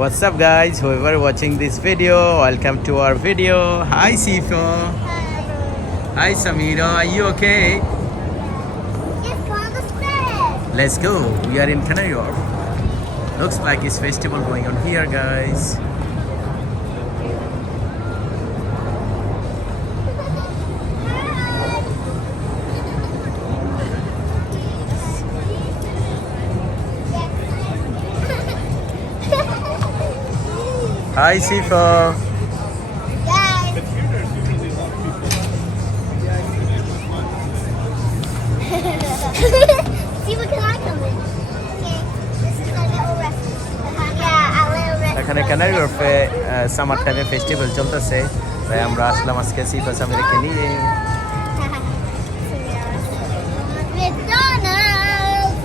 What's up guys, whoever watching this video, welcome to our video. Hi Sifo. Hi Samira, are you okay? Yes, on the stairs. Let's go, we are in Canary wharf. Looks like it's festival going on here guys. Hi Sifo. Guys. See, what can I come in? Okay, this is a little restaurant. Yeah, a little restaurant. এখানে canary ওয়ার্ফে summer টাইমে festival চলতেছে, তাই আমরা আসলাম আজকে সিফা সামিরকে নিয়ে। McDonald's.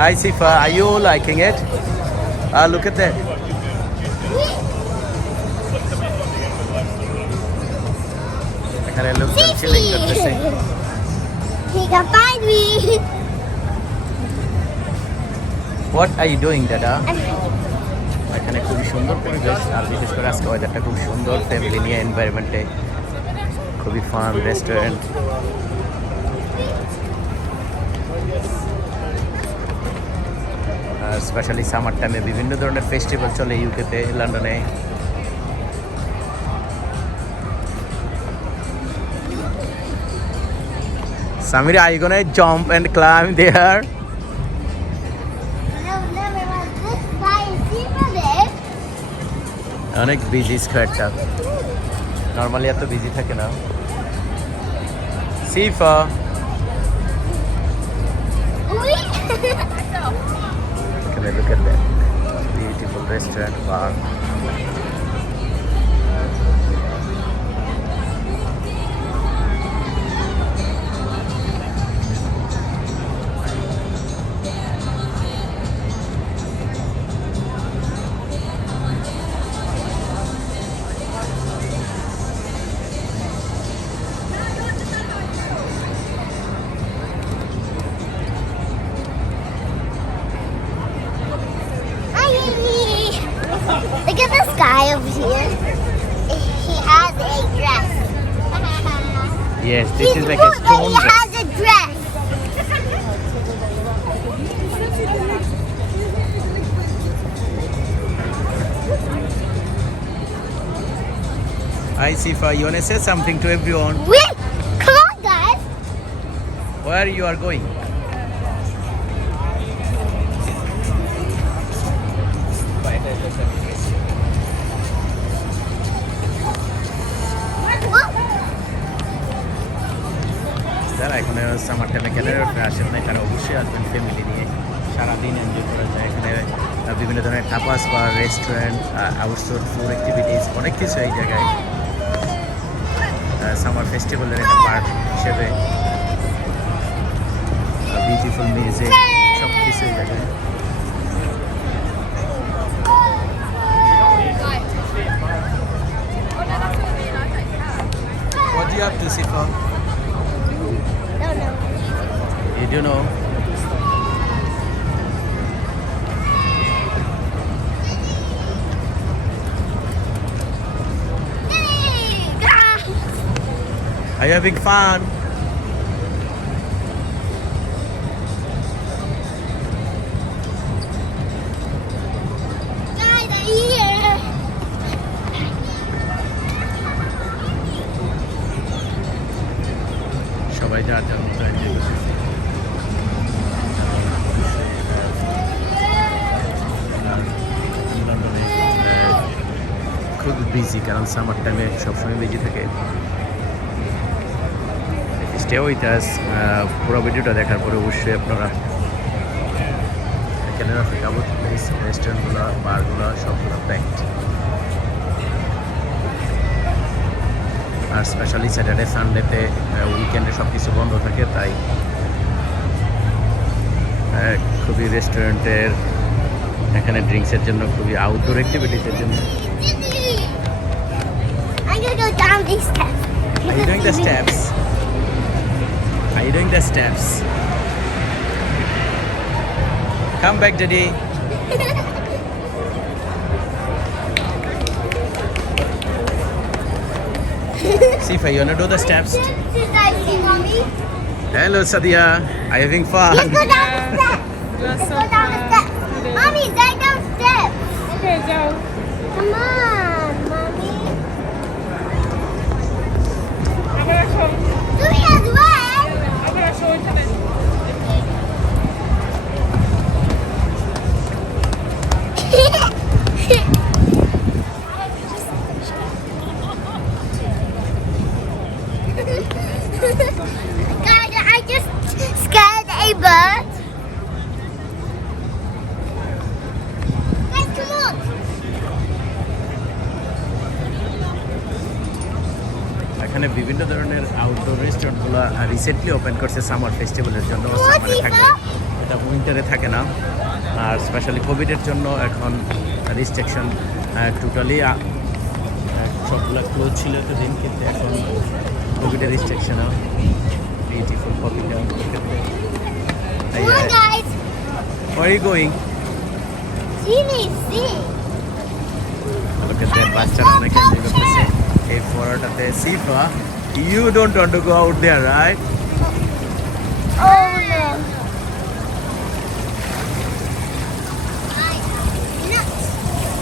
Hi Sifa, are you liking it? Look at that. এখানে লোকজন চিলিং করতেছে। He can find me. What are you doing, Dada? এখানে খুবই সুন্দর পরিবেশ, আর বিশেষ করে আজকে ওয়েদারটা খুব সুন্দর, ফ্যামিলি নিয়ে এনভায়রনমেন্টে খুবই ফান রেস্টুরেন্ট। স্পেশালি সামার টাইমে বিভিন্ন ধরনের ফেস্টিভ্যাল চলে ইউকেতে, লন্ডনে। Samira, are you gonna jump and climb there? No, never mind. This guy is super big. অনেক বিজি স্কোয়ারটা, নর্মালি এত বিজি থাকে না। সিফা, can I look at that beautiful restaurant bar? Look at this guy over here. He has a dress. Yes, this is like a stone He dress. has a dress. Hi Sifa, you wanna say something to everyone? Wait, come on, guys. Where you are going? যারা এখন summer টাইমে canary ওয়ার্ফে আসেন না, তারা অবশ্যই আসবেন family নিয়ে, সারাদিন এনজয় করা যায়। এখানে বিভিন্ন ধরনের টাপাস বার, রেস্টুরেন্ট, আউটডোর ফুড অ্যাক্টিভিটিস, অনেক কিছু এই জায়গায় সামার ফেস্টিভ্যালের একটা পার্ট হিসেবে। বিউটিফুল মিউজিক, সব কিছু এই জায়গায়। What do you have to sit for? No, no. You do know? Are you having fun? Guys, are here. সবাই যার যার মতো এনজয় করতেছে। লন্ডনে খুব বিজি, কারণ সামার টাইমে সবসময় বিজি থাকে। স্টে উইথ আস, পুরো ভিডিওটা দেখার পরে অবশ্যই আপনারা এখানে যাবত রেস্টুরেন্টগুলো, বারগুলো সবগুলো প্যাকড। আর স্পেশালি স্যাটারডে সানডেতে, উইকেন্ডে সব কিছু বন্ধ থাকে, তাই খুবই রেস্টুরেন্টের এখানে ড্রিঙ্কসের জন্য, খুবই আউটডোর অ্যাক্টিভিটিসের জন্য। I'm gonna go down these steps. Are you doing the steps? Are you doing the steps? Come back, Daddy. Sifa, you wanna do the steps? Did I see mommy? Hello, Sadia. Are you having fun? Let's go down the steps. Let's go down the steps. Mommy, slide down steps. Okay, Joe. Come on, mommy. I'm gonna show. Sumi as well. I'm gonna show it to them. Guys, I just scared a bird. Guys, come on. এখানে বিভিন্ন ধরনের outdoor রেস্টুরেন্টগুলো recently open করছে summer ফেস্টিভ্যালের জন্য। What, সামারে Sifa? থাকে, এটা উইন্টারে থাকে না। আর specially কোভিডের জন্য এখন রিস্ট্রিকশন টোটালি সবগুলো ক্লোজ ছিল এতদিন, কিন্তু এখন কোভিডের রিস্ট্রিকশনও বিউটিফুল কপিটা। Come on, guys. Where are you going? See. Look at that, বাচ্চারা অনেক এনজয় করতেছে এই ফোয়ারাটাতে। সিফা, you don't want to go out there, right? Oh no. Nuts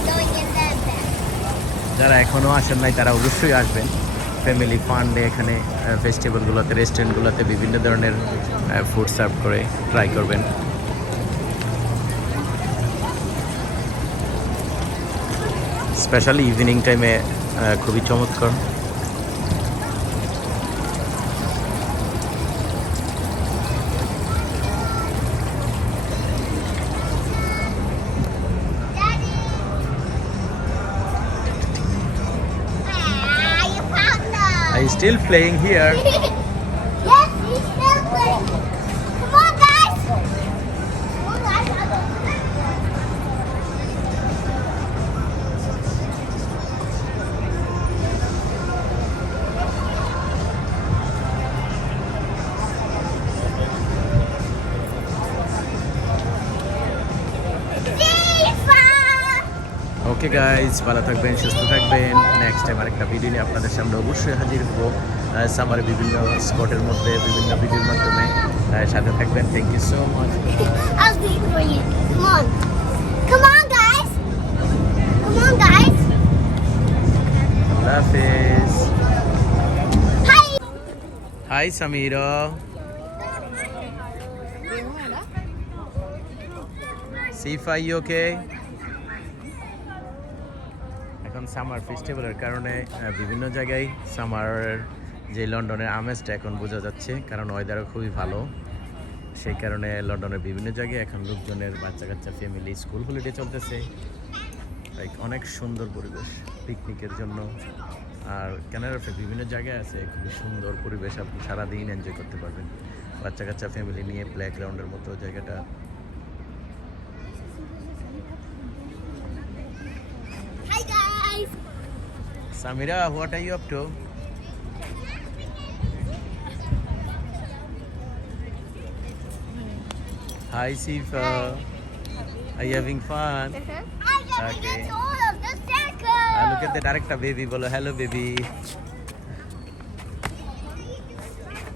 going in that bag. যারা এখনও আসেন নাই তারা অবশ্যই আসবেন। ফ্যামিলি ফান্ডে এখানে ফেস্টিভ্যালগুলোতে, রেস্টুরেন্টগুলোতে বিভিন্ন ধরনের ফুড সার্ভ করে ট্রাই করবেন। স্পেশালি ইভিনিং টাইমে খুবই চমৎকার। Daddy. You found them. Are you still playing here? Yes, he's still playing. Come on, guys. Come on, guys. Sifa! Okay guys, ভালো থাকবেন, সুস্থ থাকবেন। নেক্সট টাইম আরেকটা ভিডিও নিয়ে আপনাদের সামনে অবশ্যই হাজির হবো। সামারের বিভিন্ন স্পটের মধ্যে, বিভিন্ন ভিডিওর মাধ্যমে সাথে থাকবেন। Thank you so much. I'll do it for you. Come on. Come on, guys. Come on, guys. আল্লাহ হাফেজ। Hi. Hi Samira. Sifa, you okay? এখন সামার ফেস্টিভ্যালের কারণে বিভিন্ন জায়গায় সামারের যে লন্ডনের আমেজটা এখন বোঝা যাচ্ছে, কারণ ওয়েদারও খুবই ভালো। সেই কারণে লন্ডনের বিভিন্ন জায়গায় এখন লোকজনের বাচ্চা কাচ্চা ফ্যামিলি স্কুল হলিডে চলতেছে। লাইক অনেক সুন্দর পরিবেশ পিকনিকের জন্য। আর ক্যানাডার বিভিন্ন জায়গায় আছে খুবই সুন্দর পরিবেশ, আপনি সারাদিন এনজয় করতে পারবেন বাচ্চা কাচ্চা ফ্যামিলি নিয়ে। প্লে গ্রাউন্ডের মতো জায়গাটা। Hi, guys. Samira, what are you up to? Hi Sifa. Are you having fun? I got to Okay. get all of the circles. Look at the director baby. Bolo hello baby.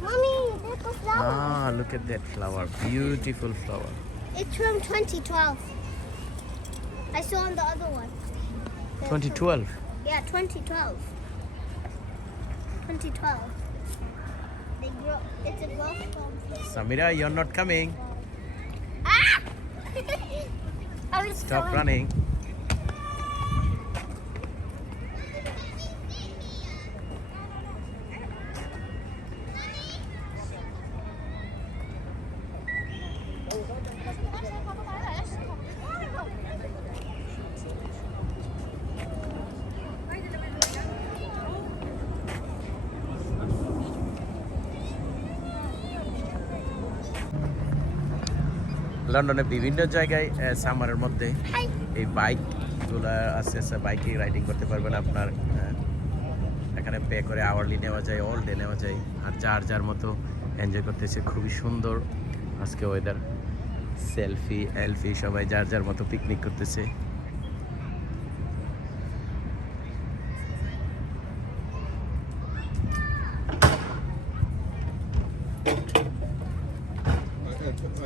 Mommy, there's a flower. Ah, look at that flower. Beautiful flower. It's from 2012. I saw on the other one. 2012. Yeah, 2012. 2012. They grow. It's a growth from. Samira, you're not coming. Ah! I was Stop throwing- running. লন্ডনের বিভিন্ন জায়গায় সামারের মধ্যে Hi. এই বাইকগুলো আছে, বাইকে riding করতে পারবেন আপনার। এখানে পে করে আওয়ারলি নেওয়া যায়, অল ডে নেওয়া যায়। আর যার যার মতো এনজয় করতেছে। খুবই সুন্দর আজকে ওয়েদার। সেলফি এলফি সবাই যার যার মতো পিকনিক করতেছে।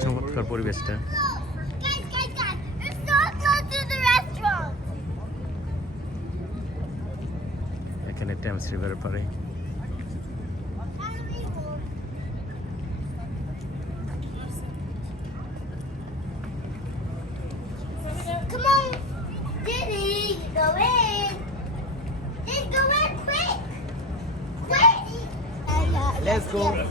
চমৎকার পরিবেশটা। Guys, it's so close to the restaurant. এখানে টেমস রিভারের পারে। Come on, Diddy, go in. Just go in quick. Quick. Let's go. Come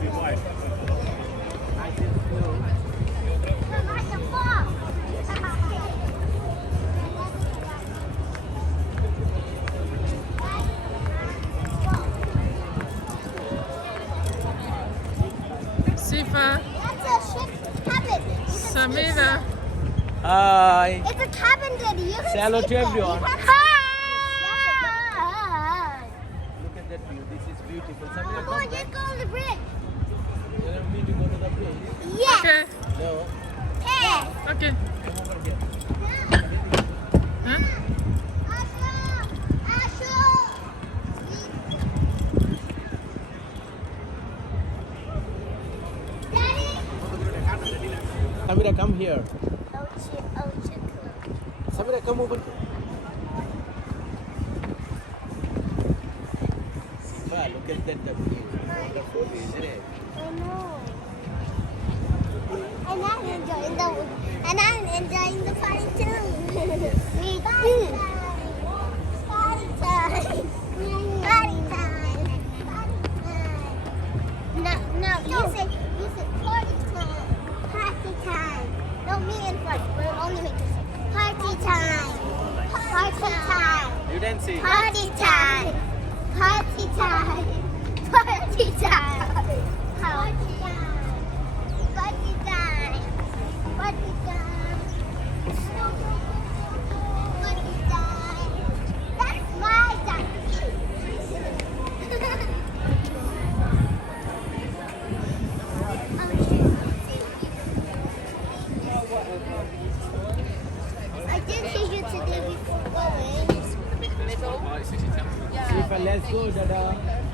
at the fall. Sifa, That's a ship cabin. Samira. Hi. It's a cabin, Diddy. You can Say hello sleep to there. everyone. You can- Hi. Look at that view. This is beautiful. Come on, just go on the bridge. You want me to go to the place? Yes. Okay, No. Yes. okay. Come over here. Huh? Samira, come here. Samira, come over here. Sifa, look at that view. Wonderful, isn't it? And I'm enjoying the party too. Me too. Party time. Party time. No, you say party time. Party time. No, me and Fred. We're only making this. Party time. Party time. You didn't see. Party time. Party time. Party time. Party time. Party time. Party time. Party time. That's my time. I did see you today before going. Sifa, let's go, Dada.